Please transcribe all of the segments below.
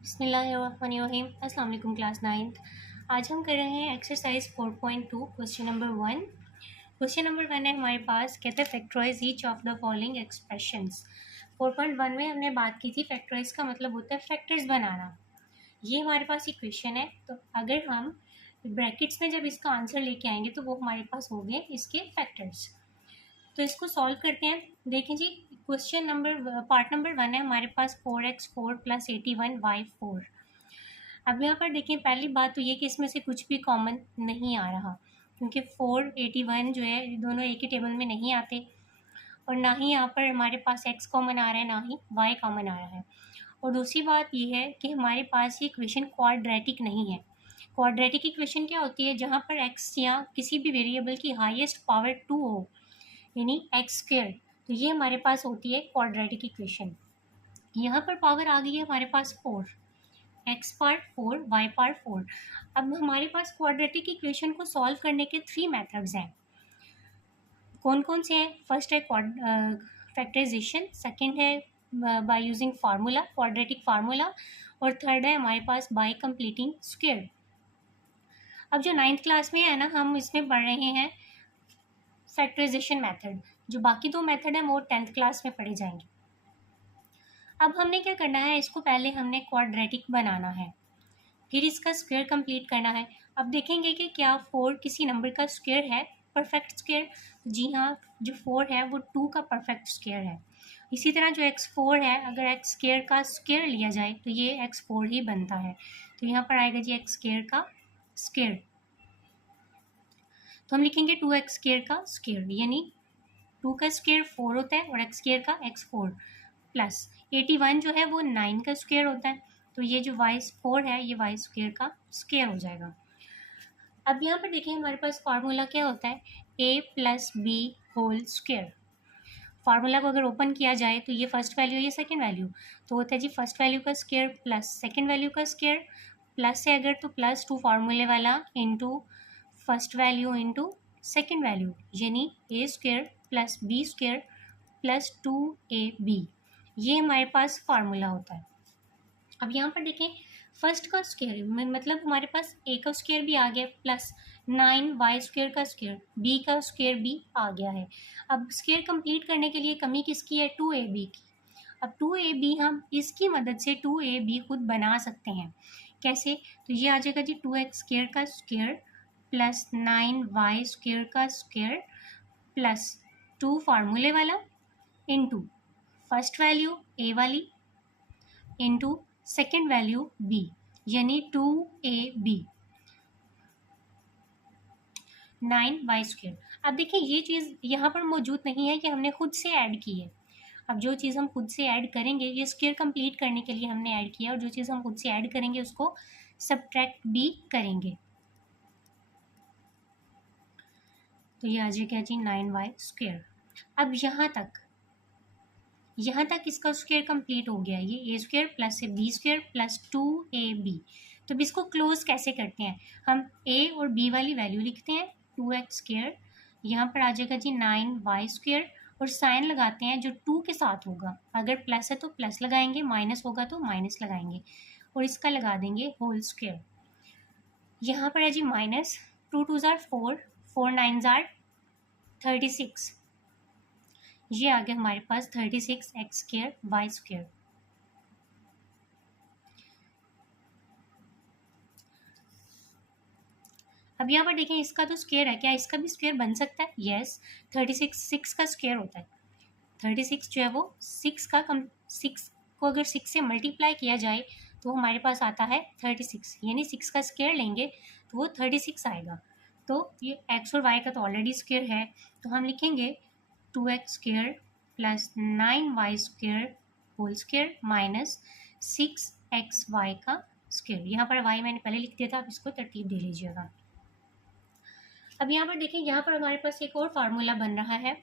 बिस्मिल्लाहिर्रहमानिर्रहीम। अस्सलाम वालेकुम क्लास 9th। आज हम कर रहे हैं exercise 4.2 question number 1। Question number 1 है हमारे पास, कहते हैं factorize each of the following expressions. 4.1 में हमने बात की थी फैक्टराइज का मतलब होता है फैक्टर्स बनाना। ये हमारे पास इक्वेशन है, तो अगर हम ब्रैकेट्स में जब इसका आंसर लेके आएंगे तो वो हमारे पास हो गए इसके फैक्टर्स। तो इसको सॉल्व करते हैं। देखें जी, क्वेश्चन नंबर पार्ट नंबर 1 है हमारे पास 4x4 + 81y4। अब यहाँ पर देखें, पहली बात तो ये कि इसमें से कुछ भी कॉमन नहीं आ रहा, क्योंकि 4 81 जो है दोनों एक ही टेबल में नहीं आते, और ना ही यहाँ पर हमारे पास x कॉमन आ रहा है, ना ही y कॉमन आ रहा है। और दूसरी बात ये है कि हमारे पास ये इक्वेशन क्वाड्रेटिक नहीं है। क्वाड्रेटिक इक्वेशन क्या होती है? जहाँ पर x या किसी भी वेरिएबल की हाईएस्ट पावर 2 हो, यानी एक्स स्क्वेयर, तो ये हमारे पास होती है क्वाड्रेटिक इक्वेशन। यहाँ पर पावर आ गई है हमारे पास 4, एक्स पार्ट 4, वाई पार्ट 4। अब हमारे पास क्वाड्रेटिक इक्वेशन को सॉल्व करने के 3 मेथड्स हैं। कौन कौन से हैं? फर्स्ट है फैक्टराइजेशन, सेकंड है by using formula, quadratic formula, और थर्ड है हमारे पास बाय कंप्लीटिंग स्क्वायर। अब जो 9th क्लास में है ना, हम इसमें पढ़ रहे हैं फैक्टराइजेशन मेथड। जो बाकी दो मेथड है वो 10th क्लास में पढ़े जाएंगे। अब हमने क्या करना है, इसको पहले हमने क्वाड्रेटिक बनाना है, फिर इसका स्क्वायर कंप्लीट करना है। अब देखेंगे कि क्या 4 किसी नंबर का स्क्वायर है, परफेक्ट स्क्वायर। जी हाँ, जो 4 है वो 2 का परफेक्ट स्क्वायर है। इसी तरह जो x4 है, अगर एक्स स्क्वायर का स्क्वायर लिया जाए तो ये x4 ही बनता है। तो यहाँ पर आएगा जी एक्स स्क्वायर का स्क्वायर, तो हम लिखेंगे 2x स्क्वायर का स्क्वायर, यानी 2 का स्क्वायर 4 होता है और एक्स स्क्वायर का x4 प्लस 81 जो है वो 9 का स्क्वायर होता है। तो ये जो y4 है ये y स्क्वायर का स्क्वायर हो जाएगा। अब यहाँ पर देखिए हमारे पास फार्मूला क्या होता है, a + b whole square. Formula को अगर ओपन किया जाए तो ये फर्स्ट वैल्यू, ये सेकंड वैल्यू, तो होता है जी फर्स्ट वैल्यू का स्क्वायर प्लस सेकंड वैल्यू का स्क्वायर, प्लस से अगर तो +2 फार्मूले वाला into first value into second value, यानी a square plus b square plus 2ab, ये हमारे पास फार्मूला होता है। अब यहाँ पर देखें, फर्स्ट का स्क्वायर मतलब हमारे पास a का स्क्वायर भी आ गया, प्लस 9y स्क्वायर का स्क्वायर, b का स्क्वायर भी आ गया है। अब स्क्वायर कंप्लीट करने के लिए कमी किसकी है? 2ab की। अब 2ab हम इसकी मदद से 2ab खुद बना सकते हैं। कैसे? तो ये आ जाएगा जी 2x स्क्वायर का स्क्वायर प्लस 9y स्क्वायर का स्क्वायर प्लस 2 फार्मूले वाला इंटू फर्स्ट वैल्यू a वाली इंटू सेकेंड वैल्यू b, यानी 2ab 9y स्क्वायर। अब देखिए ये चीज़ यहाँ पर मौजूद नहीं है कि हमने खुद से ऐड की है। अब जो चीज़ हम खुद से ऐड करेंगे, ये स्क्वायर कंप्लीट करने के लिए हमने ऐड किया, और जो चीज़ हम खुद से ऐड करेंगे उसको सब्ट्रैक्ट भी करेंगे। तो ये आ जाएगा जी 9y स्क्वायर। अब यहाँ तक इसका स्क्वायर कंप्लीट हो गया, ये a square plus b square plus 2ab। तो अब इसको क्लोज कैसे करते हैं? हम a और b वाली वैल्यू लिखते हैं, 2x स्क्वायर, यहाँ पर आ जाएगा जी 9y स्क्वायर, और साइन लगाते हैं जो 2 के साथ होगा। अगर प्लस है तो प्लस लगाएंगे, माइनस होगा तो माइनस लगाएंगे, और इसका लगा देंगे होल स्क्वायर। यहाँ पर है जी माइनस 2 2 ज़ार 4, 4 9 ज़ार 36, ये आ गया हमारे पास 36 एक्स स्क्वायर वाई स्क्वायर। अब यहाँ पर देखें, इसका तो स्क्वायर है, क्या इसका भी स्क्वायर बन सकता है? यस, 36 6 का स्क्वायर होता है। 36 जो है वो 6 को अगर 6 से मल्टीप्लाई किया जाए तो हमारे पास आता है 36, यानी 6 का स्क्वायर लेंगे तो वो 36 आएगा। तो ये एक्स और वाई का तो ऑलरेडी स्क्वायर है, तो हम लिखेंगे 2x square plus 9y square whole square minus 6xy का स्क्वायर। यहाँ पर y मैंने पहले लिख दिया था, आप इसको तरतीब दे लीजिएगा। अब यहाँ पर देखें, यहाँ पर हमारे पास एक और फार्मूला बन रहा है,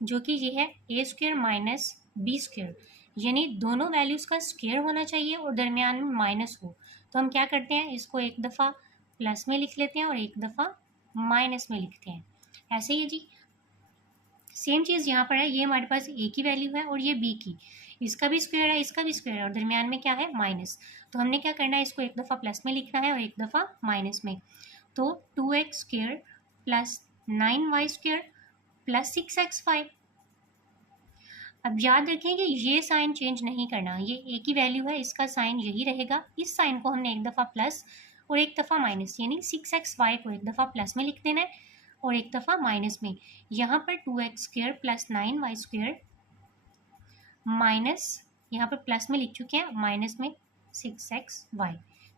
जो कि ये है a square minus b square, यानी दोनों वैल्यूज़ का स्क्वायर होना चाहिए और दरमियान में माइनस हो। तो हम क्या करते हैं, इसको एक दफ़ा प्लस में लिख लेते हैं और एक दफ़ा माइनस में लिखते हैं। ऐसे ही जी सेम चीज़ यहाँ पर है, ये हमारे पास a की वैल्यू है और ये b की, इसका भी स्क्वायर है, इसका भी स्क्वायर है, और दरमियान में क्या है, माइनस। तो हमने क्या करना है, इसको एक दफ़ा प्लस में लिखना है और एक दफ़ा माइनस में। तो 2x square plus 9y square plus 6xy। अब याद रखें कि ये साइन चेंज नहीं करना, ये एक ही वैल्यू है, इसका साइन यही रहेगा। इस साइन को हमने एक दफ़ा प्लस और एक दफ़ा माइनस, यानी 6xy को एक दफ़ा प्लस में लिख देना है और एक दफ़ा माइनस में। यहाँ पर 2x square plus 9y square minus, यहाँ पर प्लस में लिख चुके हैं, माइनस में 6xy।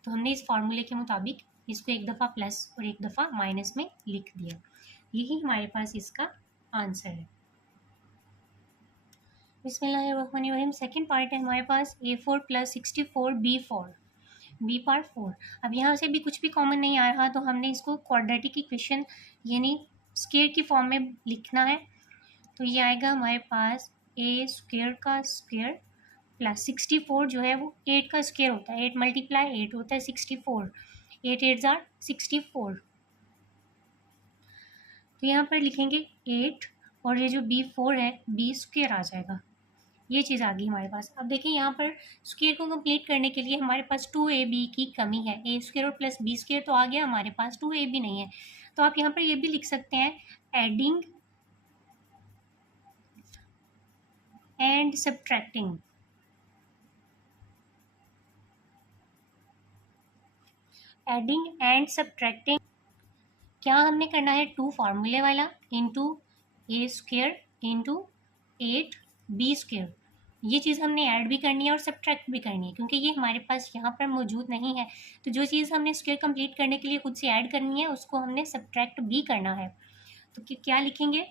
तो हमने इस फार्मूले के मुताबिक इसको एक दफ़ा प्लस और एक दफ़ा माइनस में लिख दिया। यही हमारे पास इसका आंसर है। बिस्मिल्लाहिर्रहमानिर्रहीम। सेकेंड पार्ट है हमारे पास A4 प्लस 64 B पार्ट 4। अब यहाँ से भी कुछ भी कॉमन नहीं आ रहा, तो हमने इसको क्वाड्रेटिक इक्वेशन यानी स्क्वायर की फॉर्म में लिखना है। तो ये आएगा हमारे पास a स्क्वायर का स्क्वायर प्लस 64 जो है वो 8 का स्क्वायर होता है, 8 मल्टीप्लाई 8 होता है 64, 8 8 आर 64। तो यहाँ पर लिखेंगे 8 और ये जो B4 है B स्क्वायर आ जाएगा। ये चीज़ आ गई हमारे पास। अब देखिए यहाँ पर स्क्वायर को कंप्लीट करने के लिए हमारे पास 2ab की कमी है। a स्क्वायर और प्लस b स्क्वायर तो आ गया, हमारे पास 2ab नहीं है। तो आप यहाँ पर ये भी लिख सकते हैं adding and subtracting. Adding and subtracting क्या हमने करना है, 2 फार्मूले वाला into a square into 8b square. ये चीज़ हमने ऐड भी करनी है और सब्ट्रैक्ट भी करनी है, क्योंकि ये हमारे पास यहाँ पर मौजूद नहीं है। तो जो चीज़ हमने स्क्वायर कंप्लीट करने के लिए खुद से ऐड करनी है उसको हमने सब्ट्रैक्ट भी करना है। तो क्या लिखेंगे,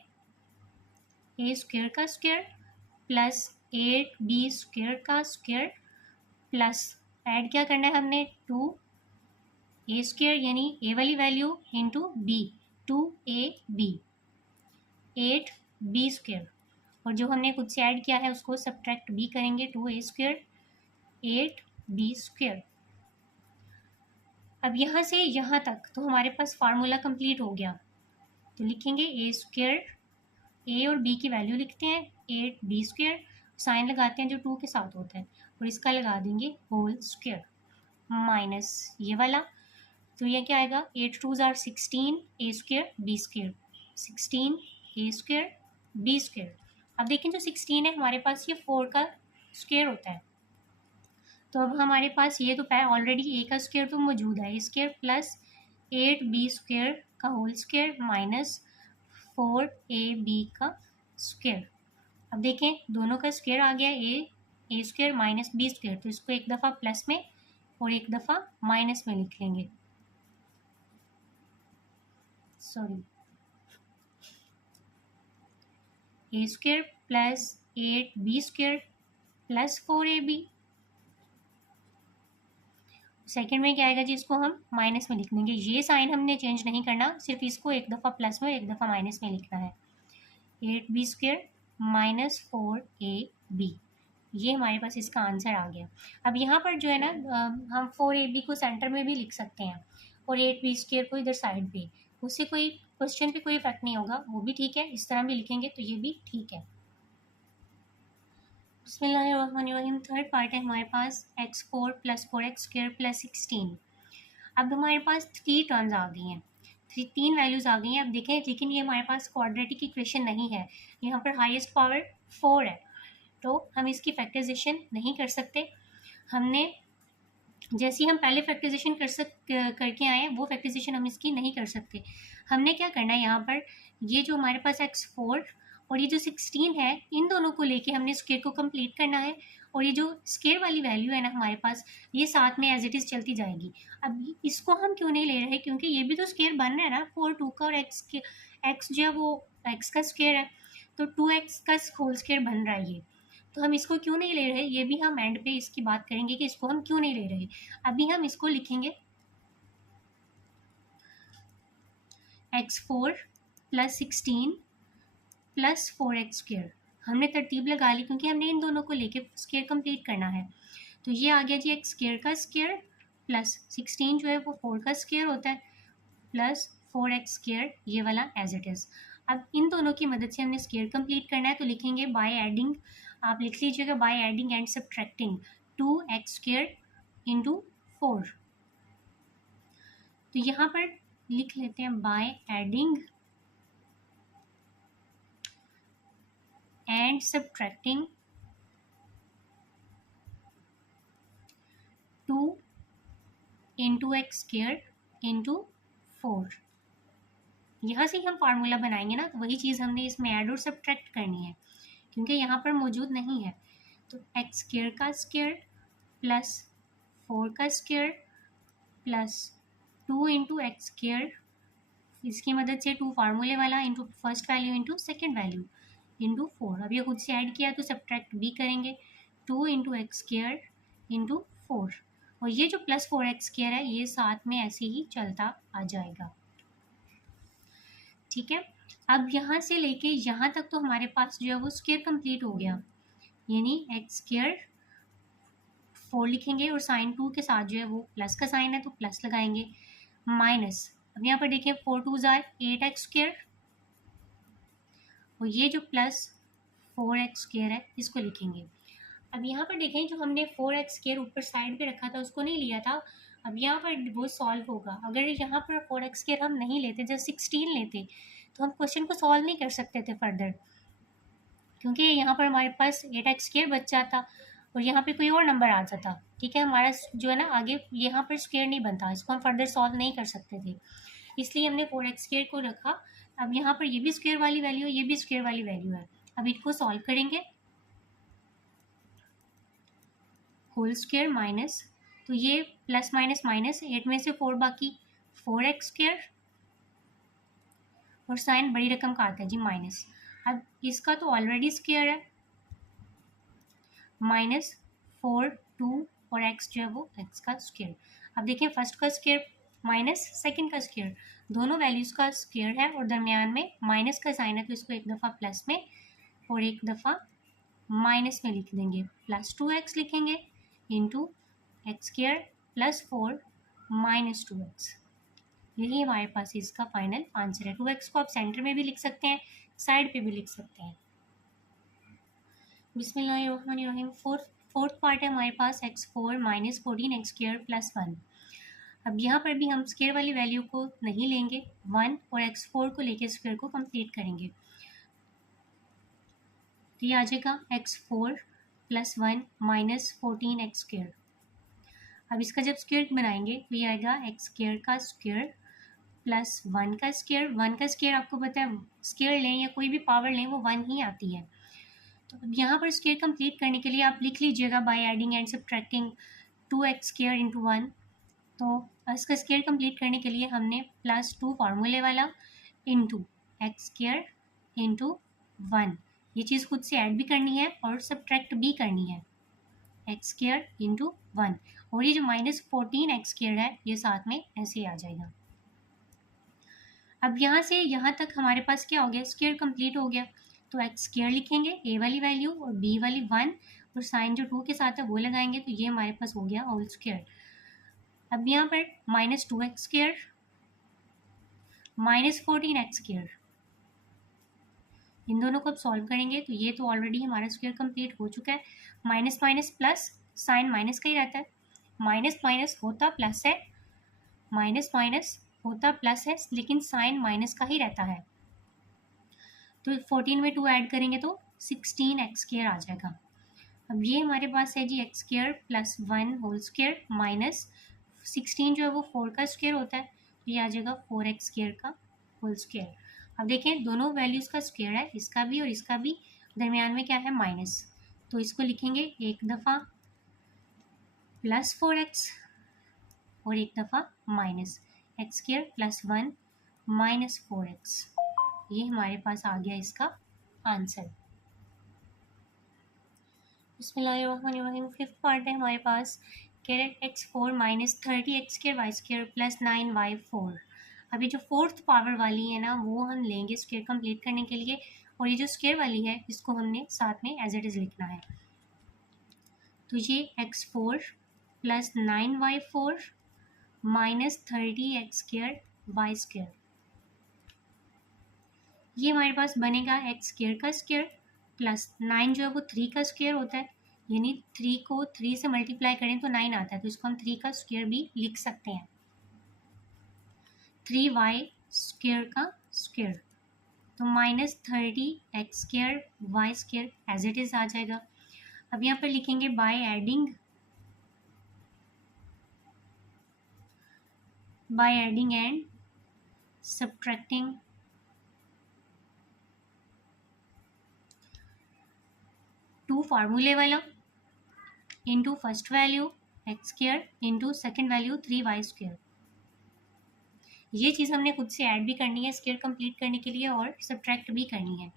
a स्क्वायर का स्क्वायर प्लस 8b स्क्वायर का स्क्वायर प्लस ऐड क्या करना है हमने, 2 a स्क्वायर यानी a वाली value into b, 2ab 8b square, और जो हमने खुद से ऐड किया है उसको सब्ट्रैक्ट भी करेंगे, 2a स्क्वायर 8b स्क्वायर। अब यहाँ से यहाँ तक तो हमारे पास फार्मूला कंप्लीट हो गया। तो लिखेंगे a स्क्वायर, a और b की वैल्यू लिखते हैं 8b स्क्वायर, साइन लगाते हैं जो 2 के साथ होता है, और इसका लगा देंगे होल स्क्वायर माइनस ये वाला। तो ये क्या आएगा, 8 2 are 16 a square b square, 16 a square b square. अब देखें जो 16 है हमारे पास ये 4 का स्क्वायर होता है। तो अब हमारे पास ये तो ऑलरेडी a का स्क्वायर तो मौजूद है, स्क्वायर प्लस 8b स्क्वायर का होल स्क्वायर माइनस 4ab का स्क्वायर। अब देखें दोनों का स्क्वायर आ गया, a square minus b square, तो इसको एक दफ़ा प्लस में और एक दफ़ा माइनस में लिख लेंगे। Sorry, a square plus 8b square plus 4ab। Second में क्या आएगा जी, इसको हम माइनस में लिख देंगे। ये साइन हमने चेंज नहीं करना, सिर्फ इसको एक दफ़ा प्लस में एक दफ़ा माइनस में लिखना है। 8b स्क्वायर माइनस 4ab, ये हमारे पास इसका आंसर आ गया। अब यहाँ पर जो है ना हम 4ab को सेंटर में भी लिख सकते हैं और 8b स्क्वायर को इधर साइड पे, उससे कोई क्वेश्चन पे कोई इफेक्ट नहीं होगा, वो भी ठीक है। इस तरह भी लिखेंगे तो ये भी ठीक है। बिस्मिल्लाहिर्रहमानिर्रहीम। थर्ड पार्ट है हमारे पास x4 plus 4x square plus 16। अब हमारे पास 3 टर्म्स आ गई हैं, 3 वैल्यूज़ आ गई हैं। अब देखें, लेकिन ये हमारे पास क्वाड्रेटिक इक्वेशन नहीं है, यहाँ पर हाईएस्ट पावर 4 है, तो हम इसकी फैक्टराइजेशन नहीं कर सकते। हमने जैसे हम पहले फैक्टराइजेशन करके आए हैं वो फैक्टराइजेशन हम इसकी नहीं कर सकते। हमने क्या करना है, यहाँ पर ये जो हमारे पास x4 और ये जो 16 है, इन दोनों को लेके हमने स्क्वायर को कंप्लीट करना है, और ये जो स्क्वायर वाली वैल्यू है ना हमारे पास, ये साथ में एज इट इज़ चलती जाएगी। अब इसको हम क्यों नहीं ले रहे, क्योंकि ये भी तो स्क्वायर बन रहा है ना, 4 2 का, और x जो है वो x का स्क्वायर है, तो 2x का होल स्क्वायर बन रहा है ये। तो हम इसको क्यों नहीं ले रहे, ये भी हम एंड पे इसकी बात करेंगे कि इसको हम क्यों नहीं ले रहे। अभी हम इसको लिखेंगे x4 plus 16 plus 4x square. हमने तरतीब लगा ली क्योंकि हमने इन दोनों को लेके स्क्वायर कंप्लीट करना है। तो ये आ गया जी x स्क्वायर का स्क्वायर प्लस 16 जो है वो 4 का स्क्वायर होता है प्लस 4x स्क्वायर, ये वाला एज इट इज़। अब इन दोनों की मदद से हमने स्क्वायर कंप्लीट करना है, तो लिखेंगे बाय एडिंग आप लिख लीजिएगा by adding and subtracting 2x² into 4। तो यहाँ पर लिख लेते हैं by adding and subtracting 2 into x² into 4। यहाँ से हम फार्मूला बनाएंगे ना, तो वही चीज़ हमने इसमें ऐड और सब्ट्रैक्ट करनी है क्योंकि यहाँ पर मौजूद नहीं है। तो x² का स्क्वायर प्लस 4 का स्क्वायर प्लस 2 इंटू x², इसकी मदद से 2 फार्मूले वाला into first value into second value into 4। अब ये खुद से ऐड किया तो सब्ट्रैक्ट भी करेंगे 2 इंटू x² इंटू 4, और ये जो प्लस 4x² है ये साथ में ऐसे ही चलता आ जाएगा। ठीक है, अब यहाँ से लेके यहाँ तक तो हमारे पास जो है वो स्क्वायर कंप्लीट हो गया, यानी x² 4 लिखेंगे और साइन 2 के साथ जो है वो प्लस का साइन है तो प्लस लगाएंगे, माइनस, अब यहाँ पर देखिए 4 2 जार 8x², और ये जो प्लस 4x² है इसको लिखेंगे। अब यहाँ पर देखें जो हमने 4x² ऊपर साइड पे रखा था उसको नहीं लिया था, अब यहाँ पर वो सॉल्व होगा। अगर यहाँ पर 4x² हम नहीं लेते, जब 16 लेते तो हम क्वेश्चन को सॉल्व नहीं कर सकते थे फर्दर, क्योंकि यहाँ पर हमारे पास 8x² बच जाता और यहाँ पे कोई और नंबर आ जाता। ठीक है, हमारा जो है ना आगे यहाँ पर स्क्वायर नहीं बनता, इसको हम फर्दर सॉल्व नहीं कर सकते थे, इसलिए हमने 4x² को रखा। अब यहाँ पर ये भी स्क्वायर वाली वैल्यू है, ये भी स्क्वायर वाली वैल्यू है। अब इनको सॉल्व करेंगे, होल स्क्वायर माइनस, तो ये प्लस माइनस माइनस, 8 में से 4 बाकी 4x² और साइन बड़ी रकम का आता है जी माइनस। अब इसका तो ऑलरेडी स्क्वायर है, माइनस 4 2 और x जो है वो x का स्क्वायर। अब देखिए फर्स्ट का स्क्वायर माइनस सेकंड का स्क्वायर, दोनों वैल्यूज का स्क्वायर है और दरमियान में माइनस का साइन है, तो इसको एक दफ़ा प्लस में और एक दफ़ा माइनस में लिख देंगे, प्लस 2x लिखेंगे into x² plus 4 minus 2x। यही हमारे पास इसका फाइनल आंसर है। 2x को आप सेंटर में भी लिख सकते हैं, साइड पे भी लिख सकते हैं। बिस्मिल्लाहिर्रहमानिर्रहीम। फोर्थ पार्ट है हमारे पास x4 माइनस 14x² प्लस 1। अब यहाँ पर भी हम स्क्वायर वाली वैल्यू को नहीं लेंगे, 1 और x4 को लेके स्क्वायर को कंप्लीट करेंगे, तो ये आ जाएगा x4 प्लस 1 माइनस 14x²। अब इसका जब स्क्वायर बनाएंगे तो ये आएगा x² का स्क्वायर प्लस 1 का स्क्वायर। 1 का स्क्वायर आपको पता है स्क्वायर लें या कोई भी पावर लें वो 1 ही आती है। तो अब यहाँ पर स्क्वायर कंप्लीट करने के लिए आप लिख लीजिएगा by adding and subtracting 2x² into 1। तो इसका स्क्वायर कंप्लीट करने के लिए हमने प्लस 2 फार्मूले वाला इंटू x² इंटू 1, ये चीज़ खुद से ऐड भी करनी है और सब्ट्रैक्ट भी करनी है, x² इंटू 1, और ये जो माइनस 14x² है ये साथ में ऐसे ही आ जाएगा। अब यहाँ से यहाँ तक हमारे पास क्या हो गया, स्क्वायर कंप्लीट हो गया, तो x² लिखेंगे a वाली वैल्यू और b वाली 1 और साइन जो 2 के साथ है वो लगाएंगे, तो ये हमारे पास हो गया होल स्क्वायर। अब यहाँ पर माइनस 2x² माइनस 14x², इन दोनों को अब सॉल्व करेंगे तो ये तो ऑलरेडी हमारा स्क्वायर कंप्लीट हो चुका है। Minus minus plus, sign minus का ही रहता है, माइनस माइनस होता प्लस है, माइनस माइनस होता प्लस है, लेकिन साइन माइनस का ही रहता है। तो 14 में 2 ऐड करेंगे तो 16x² आ जाएगा। अब ये हमारे पास है जी x² plus 1 whole square minus 16 जो है वो 4 का स्क्वायर होता है, तो ये आ जाएगा 4x² का होल स्क्वायर। अब देखें दोनों वैल्यूज़ का स्क्वायर है, इसका भी और इसका भी, दरमियान में क्या है माइनस, तो इसको लिखेंगे एक दफ़ा प्लस 4x और एक दफ़ा minus x² plus 1 minus 4x। ये हमारे पास आ गया इसका आंसर। बिस्मिल्लाहिर्रहमानिर्रहीम। फिफ्थ पार्ट है हमारे पास, कह रहे x4 minus 30x² y² plus 9y4। अभी जो फोर्थ पावर वाली है ना वो हम लेंगे स्क्वायर कंप्लीट करने के लिए, और ये जो स्क्वायर वाली है इसको हमने साथ में एज इट इज़ लिखना है। तो ये x4 plus 9y4 minus 30x² y², ये हमारे पास बनेगा x² का स्क्वायर प्लस 9 जो है वो 3 का स्क्वायर होता है, यानी 3 को 3 से मल्टीप्लाई करें तो 9 आता है, तो इसको हम 3 का स्क्वायर भी लिख सकते हैं। 3y स्क्वायर का स्क्वायर, तो -30x² y² as it is आ जाएगा। अब यहाँ पर लिखेंगे by adding and subtracting to फार्मूले वाला into first value x² into second value 3y²। ये चीज़ हमने खुद से ऐड भी करनी है स्क्वायर कंप्लीट करने के लिए और सब्ट्रैक्ट भी करनी है।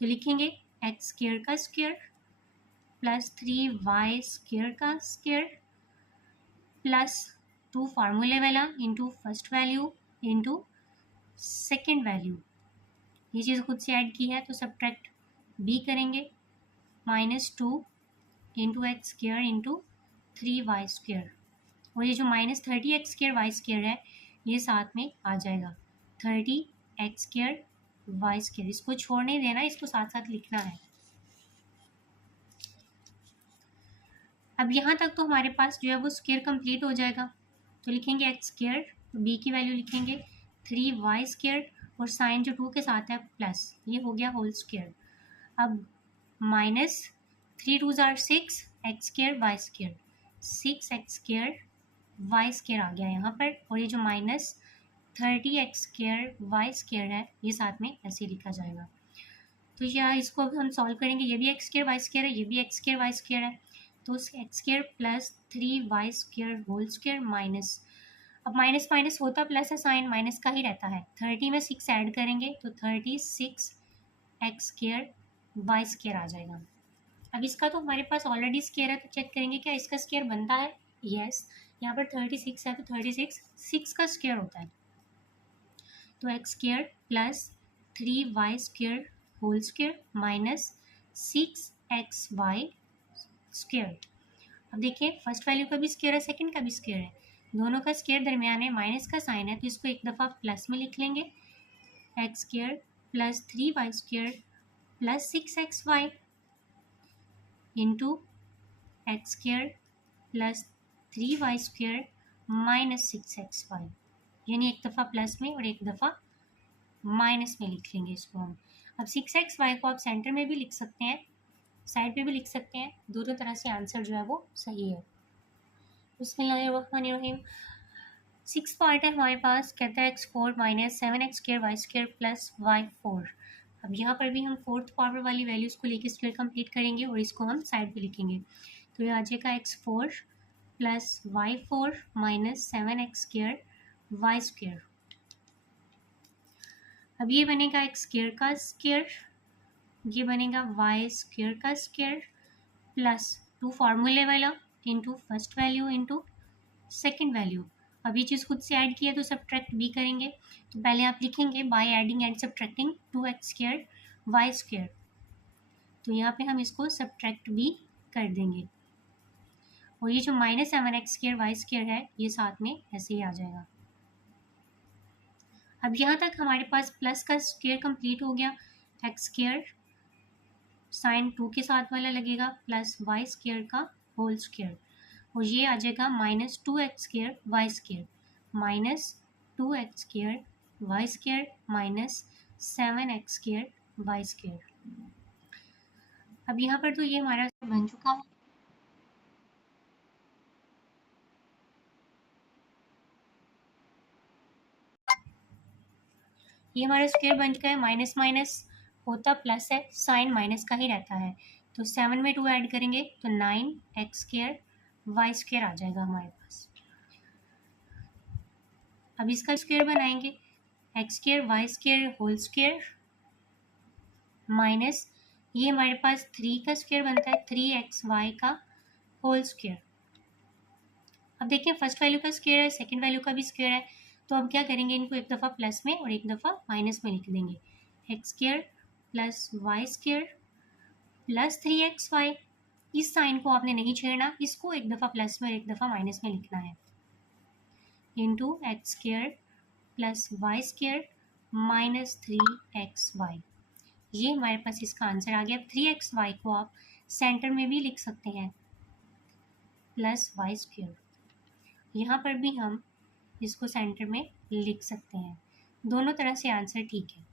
तो लिखेंगे x² का स्क्वायर प्लस 3y² का स्क्वायर प्लस 2 फार्मूले वाला into first value into second value. ये चीज़ खुद से ऐड की है तो सब्ट्रैक्ट भी करेंगे, -2 इंटू x² इंटू 3y²। और ये जो -30x² y² है ये साथ में आ जाएगा 30x² y²। इसको छोड़ नहीं देना, इसको साथ साथ लिखना है। अब यहाँ तक तो हमारे पास जो है वो स्क्वायर कंप्लीट हो जाएगा। तो लिखेंगे x², b की वैल्यू लिखेंगे 3y² और साइन जो 2 के साथ है प्लस, ये हो गया होल स्क्वायर। अब -3 2 = 6 x² y², 6x² y² आ गया यहाँ पर। और ये जो -30x² y² है ये साथ में ऐसे लिखा जाएगा। तो यहाँ इसको अब हम सॉल्व करेंगे, ये भी x² y² है, ये भी x² y² है, तो x² plus 3y² whole square minus, अब माइनस माइनस होता प्लस है, साइन माइनस का ही रहता है। 30 में 6 ऐड करेंगे तो 36x² y² आ जाएगा। अब इसका तो हमारे पास ऑलरेडी स्क्वायर है, तो चेक करेंगे क्या इसका स्क्वायर बनता है। यस, यहाँ पर 36 है तो 36 6 का स्क्वायर होता है, तो x² plus 3y² whole square minus 6xy²। अब देखिए फर्स्ट वैल्यू का भी स्क्वायर है, सेकंड का भी स्क्वायर है, दोनों का स्क्वायर दरमियान है, माइनस का साइन है, तो इसको एक दफ़ा प्लस में लिख लेंगे, x² plus 3y² plus 6xy into x² plus 3y² minus 6xy, यानी एक दफ़ा प्लस में और एक दफ़ा माइनस में लिख लेंगे इसको हम। अब 6xy को आप सेंटर में भी लिख सकते हैं, साइड पे भी लिख सकते हैं, दोनों तरह से आंसर जो है वो सही है। बिस्मिल्लाहिर्रहमानिर्रहीम। 6 पार्ट है हमारे पास, कहता है x4 minus 7x² y² plus y4। अब यहाँ पर भी हम फोर्थ पावर वाली वैल्यूज़ को लेकर स्क्वायर कंप्लीट करेंगे और इसको हम साइड पे लिखेंगे। तो ये आ जाएगा x4 plus y4 minus 7x² y²। अब ये बनेगा x² का स्क्वायर, ये बनेगा y² का स्क्वायर प्लस 2 फार्मूले वाला into first value into second value. अब ये चीज़ खुद से ऐड किया तो सब्ट्रैक्ट भी करेंगे, तो पहले आप लिखेंगे by adding and subtracting 2x² y²। तो यहाँ पे हम इसको सब्ट्रैक्ट भी कर देंगे और ये जो -7x² y² है ये साथ में ऐसे ही आ जाएगा। अब यहाँ तक हमारे पास प्लस का स्क्वायर कंप्लीट हो गया, x² साइन 2 के साथ वाला लगेगा प्लस y² का होल स्क्वायर, और ये आ जाएगा -2x² y² minus 2x² y² minus 7x² y²। अब यहाँ पर तो ये हमारा बन चुका है। ये हमारा स्क्वायर बन चुका है, माइनस माइनस होता प्लस है, साइन माइनस का ही रहता है, तो 7 में 2 ऐड करेंगे तो 9x² y² आ जाएगा हमारे पास। अब इसका स्क्वायर बनाएंगे, x² y² whole square minus ये हमारे पास 3 का स्क्वायर बनता है 3xy का होल स्क्वायर। अब देखिए फर्स्ट वैल्यू का स्क्वायर है, सेकंड वैल्यू का भी स्क्वायर है, तो अब क्या करेंगे, इनको एक दफ़ा प्लस में और एक दफ़ा माइनस में लिख देंगे, x² plus y² plus 3xy। इस साइन को आपने नहीं छेड़ना, इसको एक दफ़ा प्लस में और एक दफ़ा माइनस में लिखना है, into x² plus y² minus 3xy। ये हमारे पास इसका आंसर आ गया। 3xy को आप सेंटर में भी लिख सकते हैं प्लस वाई स्क्वेयर। यहाँ पर भी हम इसको सेंटर में लिख सकते हैं। दोनों तरह से आंसर ठीक है।